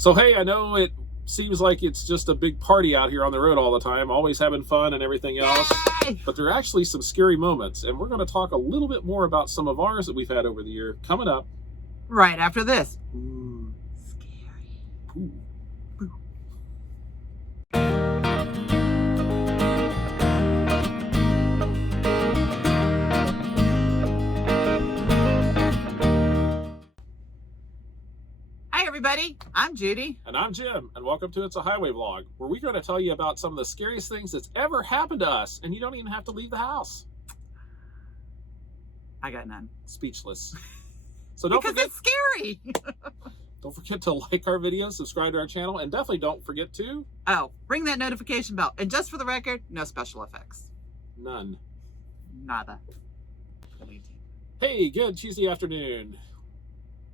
So, hey, I know it seems like it's just a big party out here on the road all the time, always having fun and everything else. Yay! But there are actually some scary moments, and we're going to talk a little bit more about some of ours that we've had over the year coming up. Right after this. Ooh. Scary. Ooh. Hi, everybody. I'm Judy. And I'm Jim, and welcome to It's a Highway Vlog, where we're going to tell you about some of the scariest things that's ever happened to us, and you don't even have to leave the house. I got none. Speechless. So don't Because forget, it's scary. don't forget to like our videos, subscribe to our channel, and definitely don't forget to... Oh, ring that notification bell. And just for the record, no special effects. None. Nada. Hey, good Tuesday afternoon.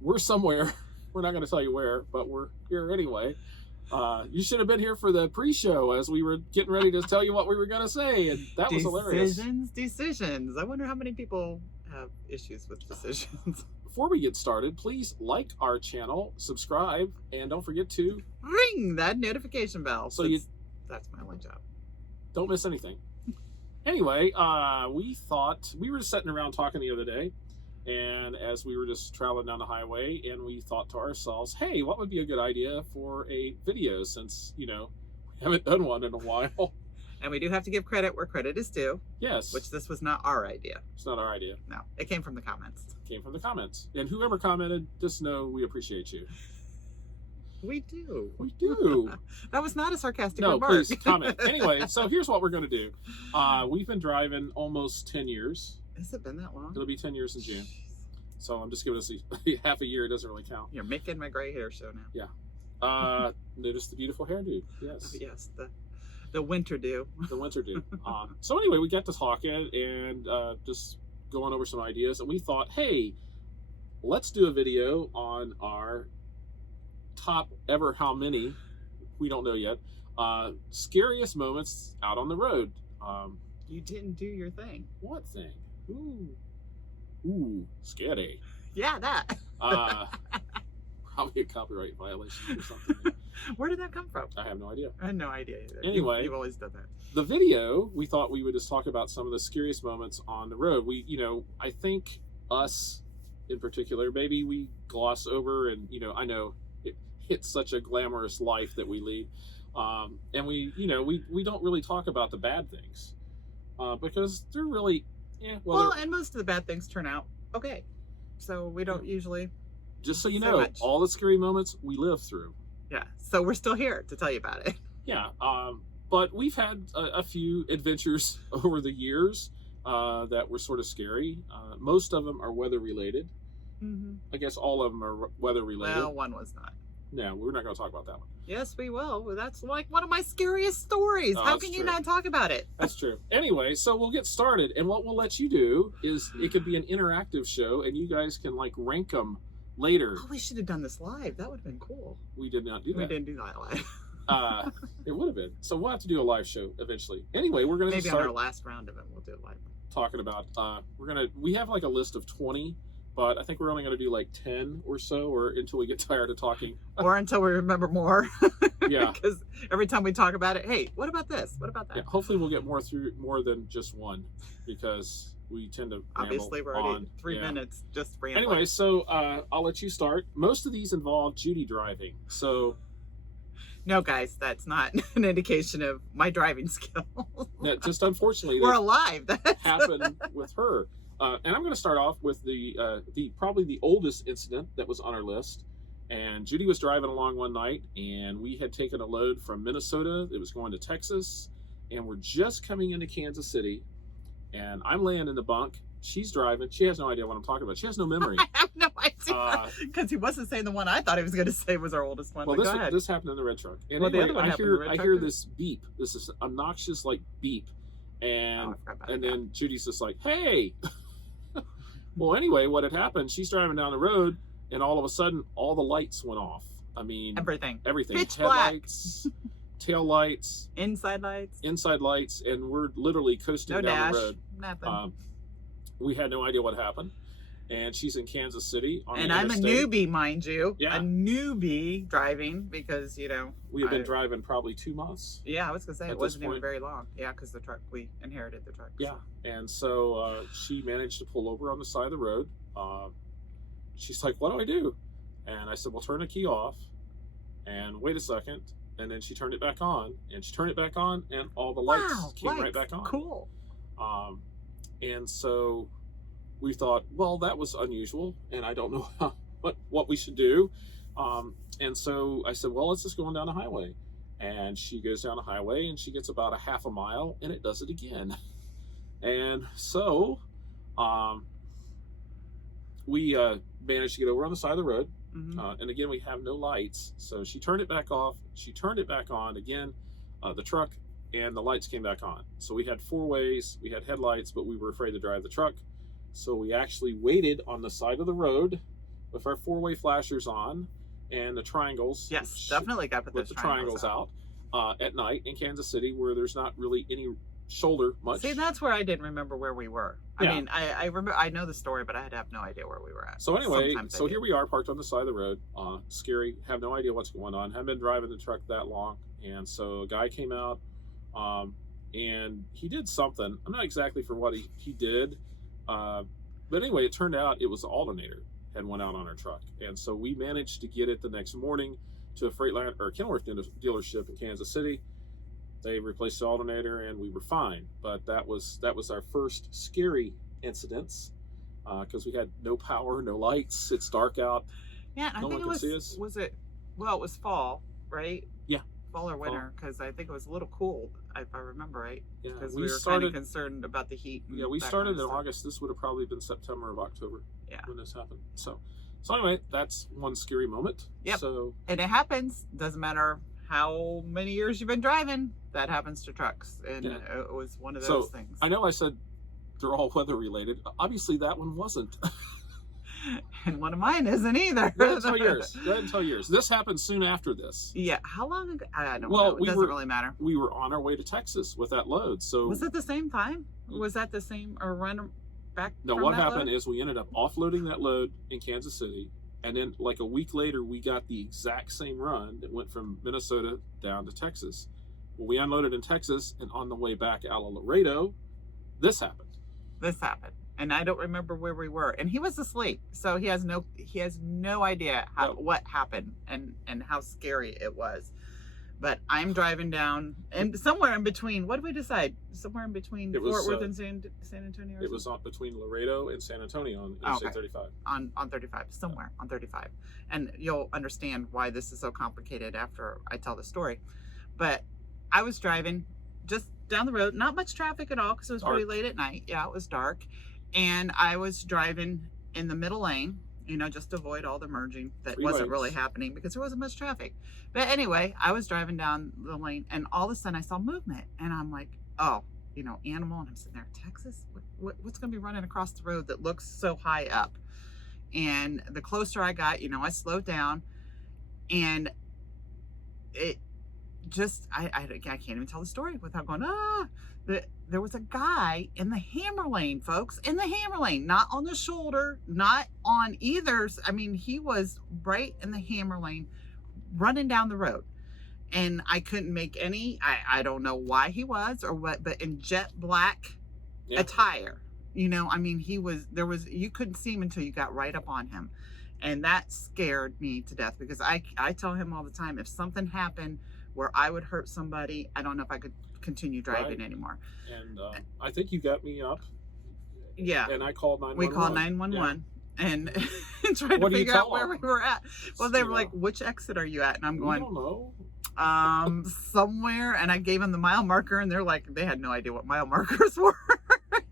We're somewhere. We're not going to tell you where, but we're here anyway. You should have been here for the pre-show as we were getting ready to tell you what we were going to say, and that was hilarious. Decisions. I wonder how many people have issues with decisions. Before we get started, please like our channel, subscribe, and don't forget to Ring that notification bell. So That's my only job. don't miss anything. Anyway, we thought, we were sitting around talking the other day, and as we were just traveling down the highway, and we thought to ourselves, hey, what would be a good idea for a video since, you know, we haven't done one in a while. And we do have to give credit where credit is due. Yes. Which this was not our idea. It's not our idea. No, it came from the comments. It came from the comments. And whoever commented, just know we appreciate you. We do. We do. That was not a sarcastic No, remark. please comment. Anyway, so here's what we're going to do. We've been driving almost 10 years. Has it been that long? It'll be 10 years in June. So I'm just giving us half a year. It doesn't really count. You're making my gray hair show now. Yeah. Notice the beautiful hairdo. Yes. Yes, the winter dew. The winter dew. So anyway, we got to talking and just going over some ideas. And we thought, hey, let's do a video on our top ever how many, we don't know yet, scariest moments out on the road. You didn't do your thing. What thing? Ooh, scary. Yeah, that. Probably a copyright violation or something. Where did that come from? I have no idea. I had no idea either. Anyway, you've always done that. The video, we thought we would just talk about some of the scariest moments on the road. We, you know, I think us in particular, maybe we gloss over, and, you know, I know it's such a glamorous life that we lead. And we, you know, we don't really talk about the bad things because they're really, well, and most of the bad things turn out okay. So we don't usually. Just so you know, much. all the scary moments we live through. Yeah. So we're still here to tell you about it. Yeah. But we've had a few adventures over the years that were sort of scary. Most of them are weather related. Mm-hmm. I guess all of them are weather related. Well, one was not. No, we're not going to talk about that one. Yes, we will. Well, that's like one of my scariest stories. Oh, How that's can true. you not talk about it? That's true. Anyway, so we'll get started. And what we'll let you do is it could be an interactive show, and you guys can like rank them later. Oh, we should have done this live. That would have been cool. We did not do that. We didn't do that live. It would have been. So we'll have to do a live show eventually. Anyway, we're going to Maybe start on our last round of it, we'll do it live. talking about, we have like a list of 20, but I think we're only going to do like 10 or so, or until we get tired of talking. Or until we remember more. Yeah. Because every time we talk about it, hey, what about this? What about that? Yeah, hopefully we'll get more than just one, because we tend to Obviously, we're already on. 3 minutes just rambling. Anyway, so I'll let you start. Most of these involve Judy driving. So no, guys, that's not an indication of my driving skills. just unfortunately, We're that alive. That's happened with her. And I'm going to start off with the probably the oldest incident that was on our list. And Judy was driving along one night, and we had taken a load from Minnesota. It was going to Texas, and we're just coming into Kansas City. And I'm laying in the bunk. She's driving. She has no idea what I'm talking about. She has no memory. I have no idea, because he wasn't saying the one I thought he was going to say was our oldest one. Well, Go ahead. this happened in the red truck. And Well, the anyway, other one I happened in the red I truck, hear too. this beep. This is obnoxious like beep, and Oh, I forgot about and that. then Judy's just like, "Hey." Well, anyway, what had happened? She's driving down the road, and all of a sudden, all the lights went off. I mean, Everything. everything. Pitch black. Headlights, tail lights, Inside lights. inside lights, and we're literally coasting No down dash. the road. Nothing. We had no idea what happened. and she's in Kansas City on And the I'm a interstate. newbie, mind you. Yeah. A newbie driving because, We have been driving probably 2 months. Yeah, I was going to say at it this wasn't even point. very long. Yeah, because we inherited the truck. Yeah, and so she managed to pull over on the side of the road. She's like, "What do I do?" And I said, "Well, turn the key off and wait a second." And then she turned it back on, and she turned it back on, and all the lights came right back on. Cool. And so we thought, well, that was unusual, and I don't know what we should do. And so I said, well, let's just go on down the highway. And she goes down the highway, and she gets about a half a mile, and it does it again. And so we managed to get over on the side of the road. And again, we have no lights. So she turned it back off. She turned it back on again, the truck, and the lights came back on. So we had 4 ways. We had headlights, but we were afraid to drive the truck. So we actually waited on the side of the road with our 4-way flashers on and the triangles. Yes, definitely got to put with those the triangles out at night in Kansas City, where there's not really any shoulder much. See, that's where I didn't remember where we were. Yeah. I mean, I remember, I know the story, but I had have no idea where we were at. So anyway, Sometimes I so do. here we are parked on the side of the road. Scary, have no idea what's going on. Haven't been driving the truck that long. And so a guy came out and he did something. I'm not exactly for what he did. But anyway, it turned out it was the alternator had went out on our truck. And so we managed to get it the next morning to a Freightliner or Kenworth dealership in Kansas City. They replaced the alternator and we were fine. But that was our first scary incidents because we had no power, no lights. It's dark out. Yeah, and No I think one it can see us. it was fall, right? Yeah. Fall or winter, because I think it was a little cold, if I remember right. Yeah, Because we were kind of concerned about the heat. Yeah, we started in August. This would have probably been September or October when this happened. So anyway, that's one scary moment. Yep. So and it happens. Doesn't matter how many years you've been driving. That happens to trucks, and it was one of those things. I know I said they're all weather related. Obviously, that one wasn't. And one of mine isn't either. Go ahead and tell yours. Go ahead and tell yours. This happened soon after this. Yeah. How long ago? I don't Well, know. It doesn't really matter. We were on our way to Texas with that load. So was it the same time? Was that the same or run back? No, from what that happened load? is we ended up offloading that load in Kansas City. And then like a week later, we got the exact same run that went from Minnesota down to Texas. Well, we unloaded in Texas, and on the way back out of Laredo, this happened. This happened, and I don't remember where we were. And he was asleep, so he has no idea what happened and how scary it was. But I'm driving down, and somewhere in between. What did we decide? Somewhere in between Fort Worth and San Antonio. It was between Laredo and San Antonio on Interstate 35. On 35, somewhere on 35, and you'll understand why this is so complicated after I tell the story. But I was driving just down the road, not much traffic at all because it was pretty late at night. Yeah, it was dark, and I was driving in the middle lane, just to avoid all the merging that wasn't really happening because there wasn't much traffic. But anyway, I was driving down the lane, and all of a sudden I saw movement, and I'm like, oh, animal, and I'm sitting there, Texas? What's going to be running across the road that looks so high up? And the closer I got, I slowed down, and it just, I can't even tell the story without going, there was a guy in the hammer lane, folks, in the hammer lane, not on the shoulder, not on either. I mean, he was right in the hammer lane running down the road. And I couldn't make any, I don't know why he was or what, but in jet black attire, I mean, you couldn't see him until you got right up on him. And that scared me to death because I tell him all the time, if something happened where I would hurt somebody, I don't know if I could continue driving anymore. And I think you got me up. Yeah. And I called 911. We called 911 and tried to figure out where we were at. Well, they were like, which exit are you at? And I'm going, I don't know. Somewhere. And I gave them the mile marker, and they're like, they had no idea what mile markers were.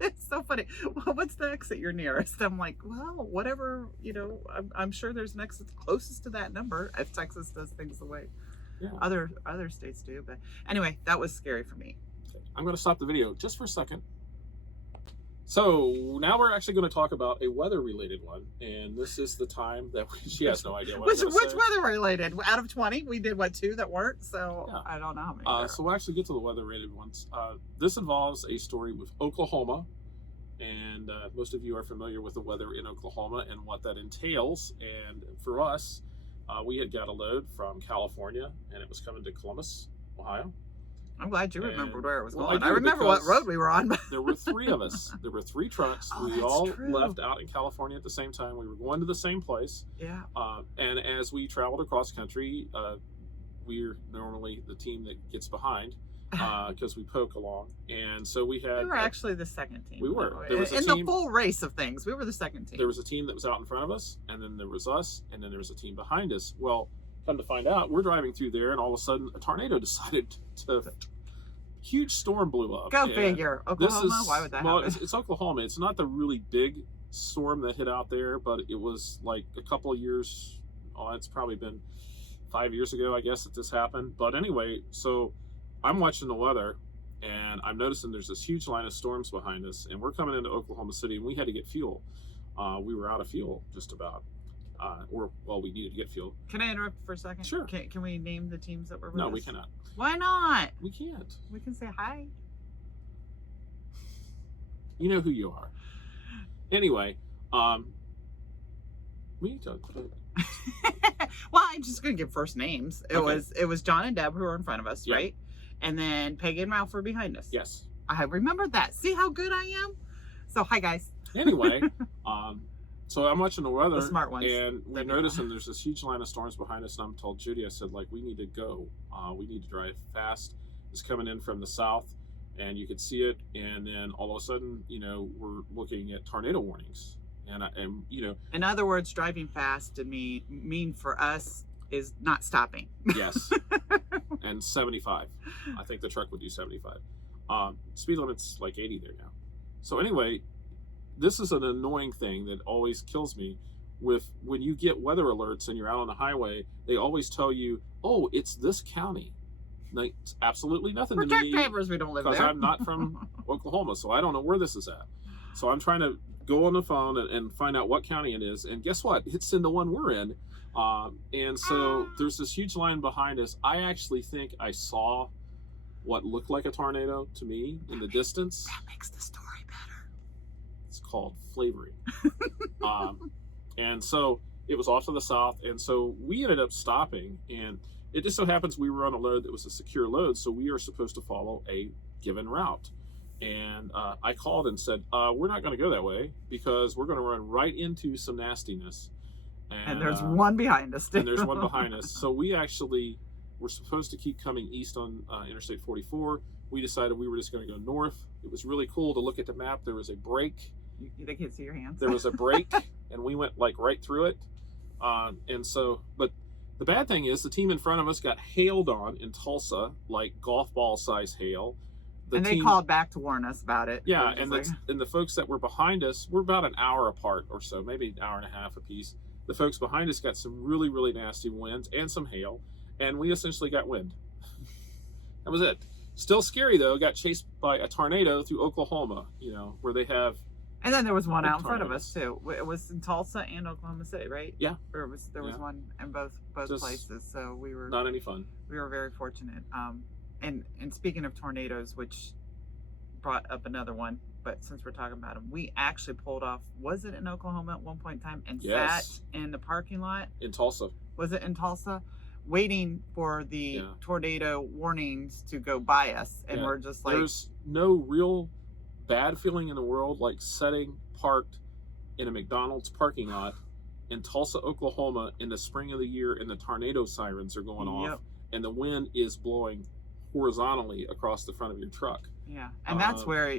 It's so funny. Well, what's the exit you're nearest? I'm like, well, whatever, I'm sure there's an exit closest to that number if Texas does things the way other states do. But anyway, that was scary for me. Okay. I'm going to stop the video just for a second. So now we're actually going to talk about a weather-related one, and this is the time that she has no idea what which weather-related. Out of 20, we did 2 that weren't. So I don't know how many. So we'll actually get to the weather-related ones. This involves a story with Oklahoma, And most of you are familiar with the weather in Oklahoma and what that entails. And for us, we had got a load from California, and it was coming to Columbus, Ohio. I'm glad you remembered where it was Well, going. I I do, remember what because road we were on. There were 3 of us. There were 3 trucks. Oh, We that's all true. left out in California at the same time. We were going to the same place. Yeah. And as we traveled across country, we're normally the team that gets behind because we poke along. And so we had... We were actually the second team. We were. though. There was a in team- the full race of things, we were the second team. There was a team that was out in front of us, and then there was us, and then there was a team behind us. Well, come to find out, we're driving through there, and all of a sudden, a tornado decided to... Huge storm blew up. Go and figure. Oklahoma? Why would that happen? It's Oklahoma. It's not the really big storm that hit out there, but it was like a couple of years. Oh, it's probably been 5 years ago, I guess, that this happened. But anyway, so I'm watching the weather, and I'm noticing there's this huge line of storms behind us, and we're coming into Oklahoma City, and we had to get fuel. We were out of fuel, just about. We needed to get fuel. Can I interrupt for a second? Sure. Can we name the teams that were with No, us? we cannot. Why not? We can't. We can say hi. You know who you are. Anyway, we need to... Well, I'm just gonna give first names. It Okay. was John and Deb who were in front of us, Yeah. right? And then Peggy and Ralph were behind us. Yes. I remembered that. See how good I am? So hi guys. Anyway, so I'm watching the weather, The smart ones. and we That'd be notice, fun. and there's this huge line of storms behind us, and I'm told Judy, I said, like, we need to go. We need to drive fast. It's coming in from the south, and you could see it, and then all of a sudden, we're looking at tornado warnings. And In other words, driving fast to mean for us is not stopping. yes, and 75. I think the truck would do 75. Speed limit's like 80 there now. So anyway, this is an annoying thing that always kills me. With when you get weather alerts and you're out on the highway, they always tell you, "Oh, it's this county." Like, it's absolutely nothing We're to tech me papers, we don't live because there. I'm not from Oklahoma, so I don't know where this is at. So I'm trying to go on the phone and find out what county it is, and guess what? It's in the one we're in. And so there's this huge line behind us. I actually think I saw what looked like a tornado to me in the distance. That makes the story better. It's called flavoring. And so it was off to the south, and so we ended up stopping, and it just so happens we were on a load that was a secure load, so we are supposed to follow a given route. And I called and said, we're not going to go that way because we're going to run right into some nastiness. And there's one behind us, too. And there's one behind us. So we actually were supposed to keep coming east on Interstate 44. We decided we were just going to go north. It was really cool to look at the map. There was a break. They can't see your hands. There was a break, and we went like right through it. But the bad thing is the team in front of us got hailed on in Tulsa, like golf ball size hail. They called back to warn us about it. Yeah, It was and the folks that were behind us were about an hour apart or so, maybe an hour and a half apiece. The folks behind us got some really, really nasty winds and some hail, and we essentially got wind. That was it. Still scary, though. Got chased by a tornado through Oklahoma, where they have... And then there was one big out in front of us, tornadoes. too. It was in Tulsa and Oklahoma City, right? Yeah. Or there was Yeah. one in both Just places, so we were Not any fun. very fortunate. And speaking of tornadoes, which brought up another one, but since we're talking about them, we actually pulled off. Was it in Oklahoma at one point in time and Yes. sat in the parking lot? In Tulsa. Was it in Tulsa? Waiting for the Yeah. tornado warnings to go by us, and Yeah. we're just like, There's no real bad feeling in the world like sitting parked in a McDonald's parking lot in Tulsa, Oklahoma in the spring of the year, and the tornado sirens are going off, Yep. and the wind is blowing horizontally across the front of your truck. yeah. And that's where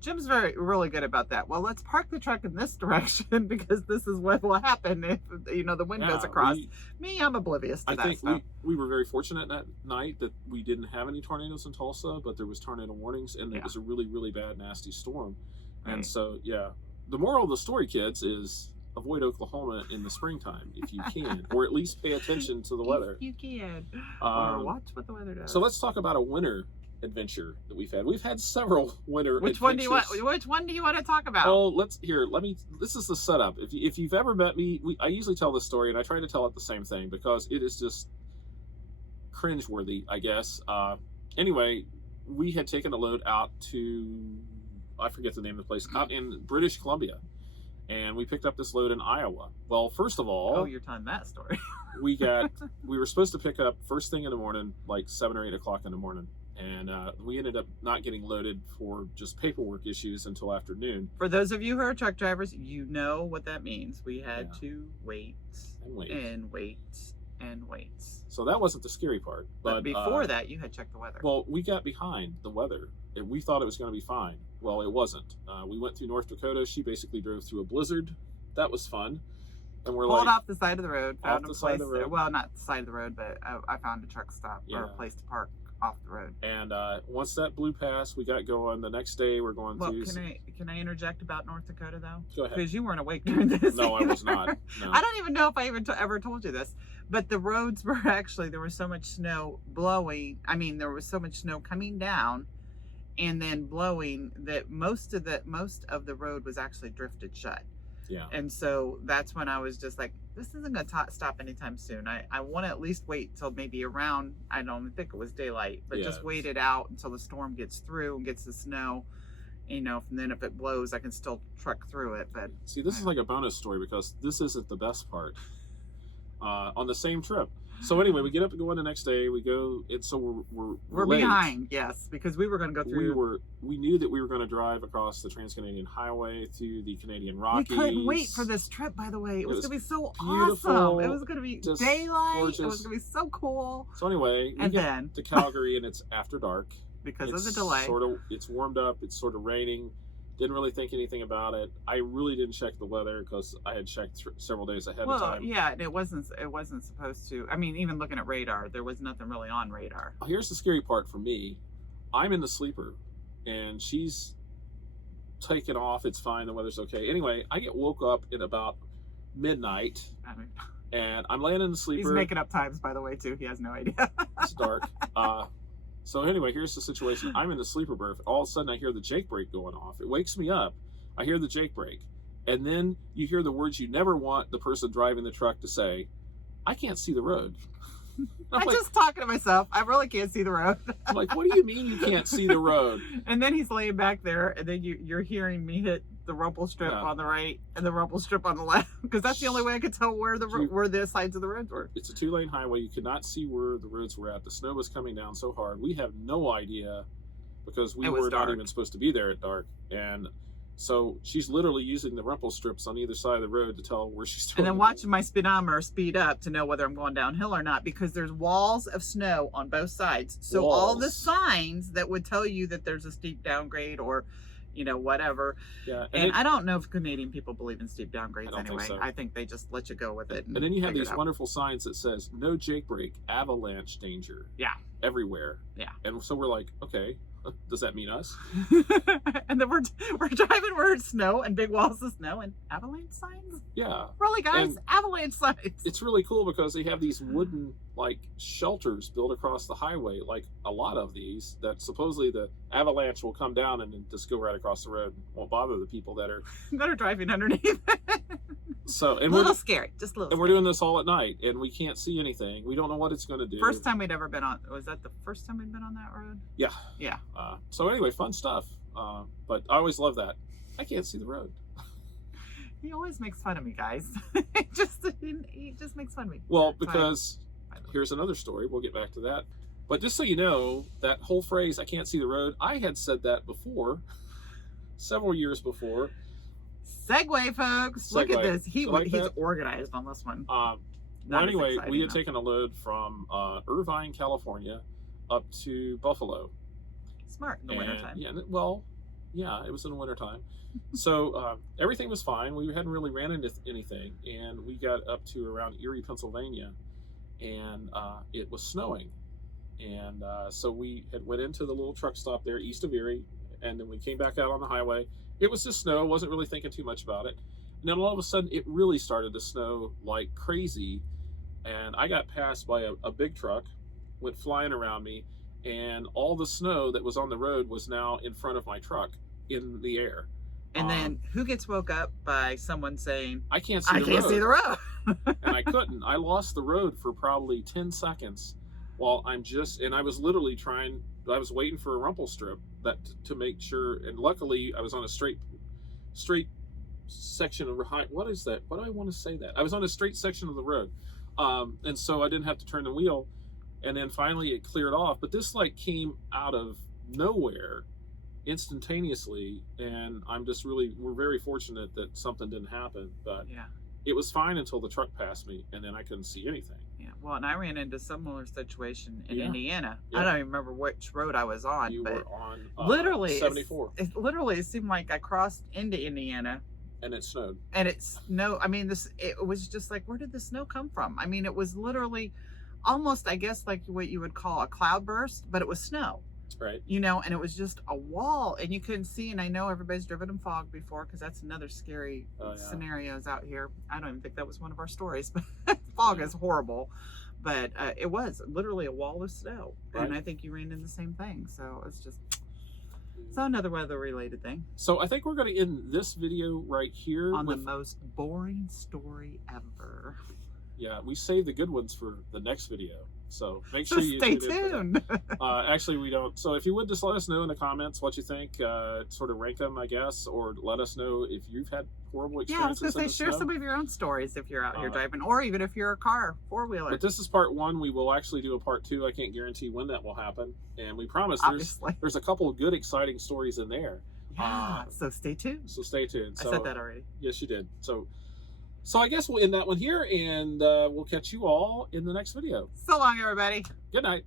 Jim's really good about that. Well, let's park the truck in this direction because this is what will happen if the wind goes across. I'm oblivious to I that think stuff. we were very fortunate that night that we didn't have any tornadoes in Tulsa, but there was tornado warnings, and it was a really, really bad, nasty storm. Right. And so, the moral of the story, kids, is avoid Oklahoma in the springtime if you can, or at least pay attention to the weather. You can. Or watch what the weather does. So let's talk about a winter adventure that we've had. We've had several winter Which adventures. one do you want to talk about? Well, this is the setup. If you've ever met me, I usually tell this story, and I try to tell it the same thing because it is just cringeworthy, I guess. Anyway, we had taken a load out to I forget the name of the place, out in British Columbia. And we picked up this load in Iowa. Well, first of all, Oh, you're telling that story. we were supposed to pick up first thing in the morning, like 7 or 8 o'clock in the morning. And we ended up not getting loaded for just paperwork issues until afternoon. For those of you who are truck drivers, you know what that means. We had to wait and wait and wait and wait. So that wasn't the scary part. But before that, you had checked the weather. Well, we got behind the weather. And we thought it was going to be fine. Well, it wasn't. We went through North Dakota. She basically drove through a blizzard. That was fun. And we're pulled like, off the side of the road, found a place. Side of the road. Well, not the side of the road, but I found a truck stop or a place to park off the road. And once that blew past, we got going. The next day, we're going to. Can I interject about North Dakota though? Go ahead. Because you weren't awake during this. No, I was not. No. I don't even know if I even ever told you this, but the roads were actually, there was so much snow blowing. I mean, there was so much snow coming down and then blowing that most of the road was actually drifted shut. Yeah. And so that's when I was just like, this isn't going to stop anytime soon. I want to at least wait till maybe around, I don't think it was daylight, but just wait it out until the storm gets through and gets the snow, you know, and then if it blows, I can still truck through it. But see, this is like a bonus story because this isn't the best part. On the same trip. So anyway, we get up and go on the next day. We go, and so we're late. Behind, yes, because we were going to go through. We knew that we were going to drive across the Trans-Canadian Highway through the Canadian Rockies. We couldn't wait for this trip, by the way. It was going to be so beautiful, awesome. It was going to be daylight. Gorgeous. It was going to be so cool. So anyway, we get to Calgary and it's after dark. Because of the delay. It's warmed up. It's sort of raining. Didn't really think anything about it. I really didn't check the weather because I had checked several days ahead of time. Yeah, it wasn't supposed to. I mean, even looking at radar, there was nothing really on radar. Here's the scary part for me. I'm in the sleeper, and she's taken off. It's fine. The weather's okay. Anyway, I get woke up at about midnight, and I'm laying in the sleeper. He's making up times, by the way, too. He has no idea. It's dark. So anyway, here's the situation. I'm in the sleeper berth. All of a sudden, I hear the Jake brake going off. It wakes me up. I hear the Jake brake. And then you hear the words you never want the person driving the truck to say, I can't see the road. I'm like, just talking to myself. I really can't see the road. I'm like, what do you mean you can't see the road? And then he's laying back there, and then you're hearing me hit the rumple strip on the right and the rumple strip on the left, because that's the only way I could tell where the sides of the roads were. It's a 2-lane highway. You could not see where the roads were at. The snow was coming down so hard. We have no idea because we were not even supposed to be there at dark. And so she's literally using the rumple strips on either side of the road to tell where she's going. And then watching my speedometer speed up to know whether I'm going downhill or not, because there's walls of snow on both sides. So all the signs that would tell you that there's a steep downgrade or, you know, whatever. Yeah. And I don't know if Canadian people believe in steep downgrades anyway. Think so. I think they just let you go with it. And then you have these wonderful signs that says no Jake brake, avalanche danger. Yeah. Everywhere. Yeah. And so we're like, okay, does that mean us? And then we're driving where it's snow and big walls of snow and avalanche signs? Yeah. Really, guys? And avalanche signs. It's really cool because they have these wooden, like, shelters built across the highway, like a lot of these, that supposedly the avalanche will come down and just go right across the road. Won't bother the people that are driving underneath. So, and a little scary, just a little. And we're doing this all at night, and we can't see anything. We don't know what it's going to do. First time we'd ever been on. Was that the first time we'd been on that road? Yeah. Yeah. So anyway, fun stuff. But I always love that. I can't see the road. He always makes fun of me, guys. he just makes fun of me. Well, because here's another story. We'll get back to that. But just so you know, that whole phrase, I can't see the road, I had said that before, several years before. Segue, folks. Look at this. He's organized on this one. Well, anyway, we had taken a load from Irvine, California, up to Buffalo. Smart in the wintertime. Yeah, well, yeah, it was in the wintertime. So everything was fine. We hadn't really ran into anything, and we got up to around Erie, Pennsylvania, and it was snowing. And so we had went into the little truck stop there east of Erie, and then we came back out on the highway. It was just snow. Wasn't really thinking too much about it. And then all of a sudden, it really started to snow like crazy, and I got passed by a big truck, went flying around me, and all the snow that was on the road was now in front of my truck in the air. And then who gets woke up by someone saying, I can't see the road. And I couldn't. I lost the road for probably 10 seconds while I was literally trying I was waiting for a rumple strip that to make sure, and luckily I was on a straight section of what is that? What do I want to say that? I was on a straight section of the road, and so I didn't have to turn the wheel. And then finally it cleared off. But this like came out of nowhere instantaneously, and we're very fortunate that something didn't happen. But Yeah. it was fine until the truck passed me, and then I couldn't see anything. Yeah. Well, and I ran into a similar situation in Yeah. Indiana. Yeah. I don't even remember which road I was on, You but were on literally 74, it seemed like I crossed into Indiana and it snowed. and it snowed. I mean, it was just like, where did the snow come from? I mean, it was literally almost, I guess, like what you would call a cloud burst, but it was snow. Right. You know, and it was just a wall, and you couldn't see. And I know everybody's driven in fog before, because that's another scary scenarios out here. I don't even think that was one of our stories, but fog is horrible. But it was literally a wall of snow, Right. and I think you ran into the same thing. So it's just another weather-related thing. So I think we're going to end this video right here On the most boring story ever. Yeah, we save the good ones for the next video. So make So sure you stay tune in for that. tuned. Actually, we don't. So if you would just let us know in the comments what you think, sort of rank them, I guess, or let us know if you've had horrible Yeah, I was experiences. gonna say, share some of your own stories if you're out here Uh, driving, or even if you're a car, four-wheeler. But this is part 1. We will actually do a part 2. I can't guarantee when that will happen, and we promise Obviously. there's a couple of good, exciting stories in there. Yeah, so stay tuned. So stay tuned. I said that already. Yes, you did. So I guess we'll end that one here, and we'll catch you all in the next video. So long, everybody. Good night.